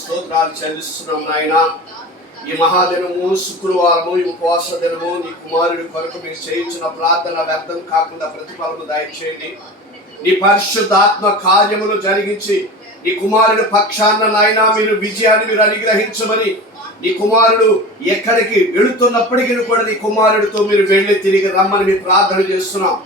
స్తోత్రాలు చెల్లిస్తున్నాం నాయన. ఈ మహాదినము శుక్రవారము, ఈ ఉపవాస దినము నీ కుమారుడి కొరకు మీరు చేయించిన ప్రార్థన వ్యర్థం కాకుండా ప్రతిఫలము దయచేయండి. నీ పరిశుద్ధాత్మ కార్యములు జరిగించి నీ కుమారుడి పక్షాన నాయన మీరు విజయాన్ని మీరు అనుగ్రహించమని, నీ కుమారుడు ఎక్కడికి వెళుతున్నప్పటికీ కూడా నీ కుమారుడితో మీరు వెళ్ళి తిరిగి రమ్మని మేము ప్రార్థన చేస్తున్నాం.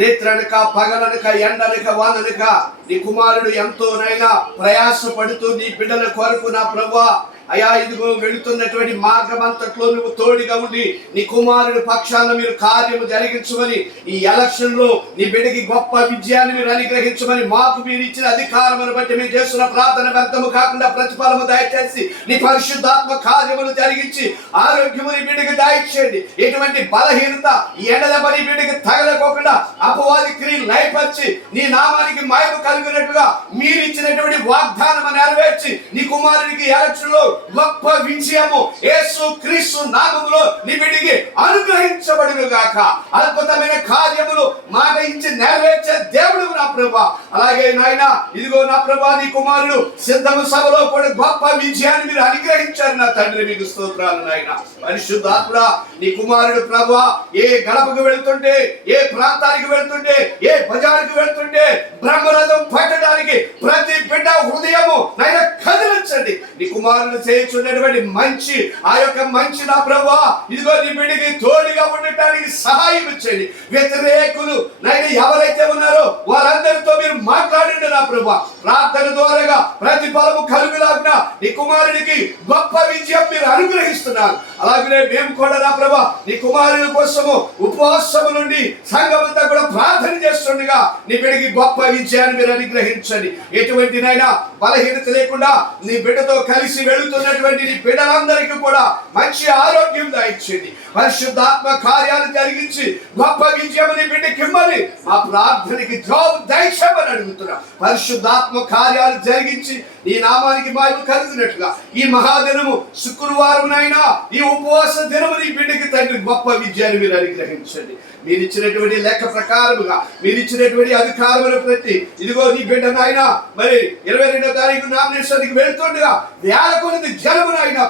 రేత్రనక పగలనక ఎండనక వాననక నీ కుమారుడు ఎంతోనైనా ప్రయాసపడుతూ నీ బిడ్డల కొరకు నా ప్రభువా అయా ఇదిగో వెళుతున్నటువంటి మార్గం అంతట్లో నువ్వు తోడుగా ఉండి నీ కుమారుడి పక్షాన మీరు కార్యము జరిగించమని, ఈ ఎలక్షన్ లో నీ బిడ్డకి గొప్ప విజయాన్ని మీరు అనుగ్రహించమని, మాకు మీరు ఇచ్చిన అధికారమును బట్టి మేము చేస్తున్న ప్రార్థన వ్యర్థము కాకుండా ప్రతిఫలము దయచేసి నీ పరిశుద్ధాత్మ కార్యములు జరిగించి ఆరోగ్యము నీ బిడ్డకి దయచేయండి. ఎటువంటి బలహీనత ఈ ఎండలపడి బిడ్డకి తగలకోకుండా అపవాది క్రియలు లయపరిచి నీ నామానికి మహిమ కలిగినట్టుగా మీరు ఇచ్చినటువంటి వాగ్దానం నెరవేర్చి నీ కుమారుడికి ఎలక్షన్ లో గొప్ప విజయము యేసు క్రీస్తు నామములో నీ బిడ్డకి అనుగ్రహించబడును గాక. అద్భుతమైన కార్యములు మాట ఇచ్చి నెరవేర్చే దేవుడు నా ప్రభువా. అలాగే నాయన ఇదిగో నా ప్రభువా నీ కుమారుడు సిద్ధము సభలో కూడా గొప్ప విజయాన్ని మీరు అనుగ్రహించారు నా తండ్రి, మీకు స్తోత్రాలు నాయన. పరిశుద్ధాత్ముడా నీ కుమారుడు ప్రభువా ఏ గడపకు వెళ్తుంటే, ఏ ప్రాంతానికి వెళ్తుంటే, ఏ బజారుకు వెళ్తుంటే బ్రహ్మరథం పట్టడానికి ప్రతి బిడ్డ హృదయము నాయన కదిలించండి. నీ కుమారుడు చేయించున్నటువంటి మంచి ఆ యొక్క మంచి నా ప్రభువా ఇదిగో నీ బిడ్డకి తోడుగా ఉండటానికి సహాయం ఇచ్చండి. వ్యతిరేకులు నాయన ఎవరైతే ఉన్నారో వారందరితో మీరు మాట్లాడండి నా ప్రభువా. ప్రార్థన ద్వారాగా ప్రతిఫలము కలుగులాగున నీ కుమారుడికి గొప్ప విజయం మీరు అనుగ్రహిస్తున్నారు. అలాగే మేము కూడా నా ప్రభువా నీ కుమారుడి కోసము ఉపవాసము నుండి సంఘమంతా కూడా ప్రార్థన చేస్తుండగా నీ బిడ్డకి గొప్ప విజయాన్ని మీరు అనుగ్రహించండి. ఎటువంటి నైనా బలహీనత లేకుండా నీ బిడ్డతో కలిసి వెళుతున్నటువంటి నీ బిడ్డలందరికీ కూడా మంచి ఆరోగ్యం దయచేయండి. పరిశుద్ధాత్మ కార్యాలు జరిగించి గొప్ప విజయం నీ బిడ్డకి ఇమ్మని మా ప్రార్థనకి జవాబు దయచేయమని అడుగుతున్నా. పరిశుద్ధాత్మ కార్యాలు జరిగించి నీ నామానికి మహిమ కలిగినట్లుగా ఈ మహాదినము శుక్రవారమునైనా ఈ ఉపవాస దినము నీ బిడ్డకి తండ్రి గొప్ప విజయాన్ని మీరు అనుగ్రహించండి. మీరు ఇచ్చినటువంటి లెక్క ప్రకారముగా మీరు ఇచ్చినటువంటి అధికారముల ప్రతి ఇదిగో నీ బిడ్డ నాయన మరి 22వ తారీఖు నామినేషన్కి వెళ్తుండగా వేల కొద్ది జనము నాయన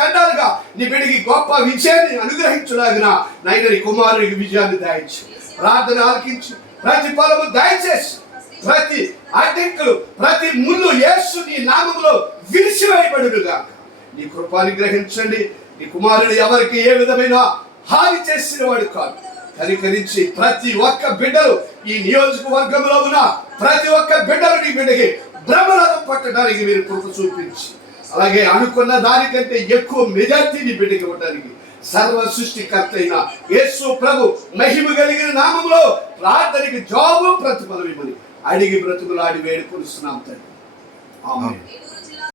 తండాలుగా నీ బిడ్డకి గొప్ప విజయాన్ని అనుగ్రహించులాగిన నాయన నీ కుమారుడికి విజయాన్ని దయచి ప్రార్థన ఆలకించి ప్రతి ఫలము దయచేసి ప్రతి అడ్డంకులు ప్రతి ముళ్ళు యేసు నీ నామములో విరిచివేయబడునుగా నీ కృపాన్ని గ్రహించండి. నీ కుమారుడు ఎవరికి ఏ విధమైన హాని చేసిన వాడు కాదు. కనికరించి ప్రతి ఒక్క బిడ్డలు ఈ నియోజకవర్గంలో ఉన్న ప్రతి ఒక్క బిడ్డలు నీ బిడ్డకి బ్రహ్మరథం పట్టడానికి మీరు కృప చూపించి అలాగే అనుకున్న దానికంటే ఎక్కువ మెజార్టీ నీ బిడ్డకి ఇవ్వడానికి సర్వ సృష్టికర్త అయిన యేసు ప్రభు మహిమ కలిగిన నామములో ప్రార్థనకి జవాబు ప్రతిఫలం ఇవ్వని అడిగి బ్రతుకులాడి వేడుకొనిస్తున్నాం తండ్రి. ఆమేన్.